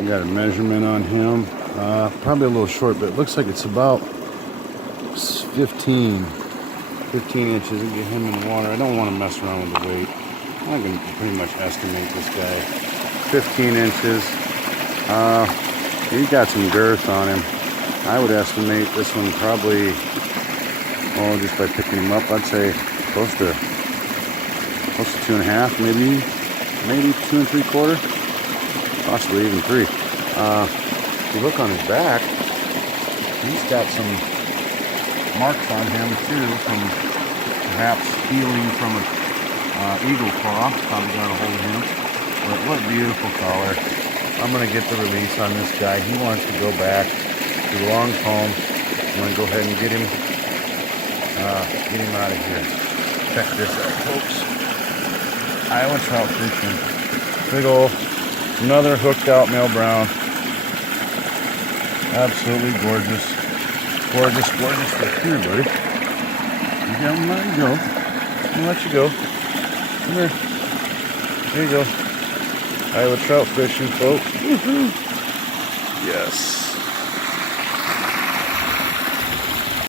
I got a measurement on him. Probably a little short, but it looks like it's about 15 inches. And get him in the water. I don't want to mess around with the weight. I can pretty much estimate this guy. 15 inches. He's got some girth on him. I would estimate this one probably, oh, just by picking him up, I'd say close to 2.5, maybe 2 3/4, possibly even 3. If you look on his back, he's got some marks on him too, from perhaps healing from an eagle claw. Probably got a hold of him. But what a beautiful color. I'm going to get the release on this guy. He wants to go back to the long comb. I'm going to go ahead and get him out of here. Check this out, folks. Iowa trout fishing. Big ol', another hooked out male brown. Absolutely gorgeous. Gorgeous fish. Here, buddy. I'm gonna let you go. I'm gonna let you go. Come here. There you go. Iowa trout fishing, folks. Woohoo! Yes.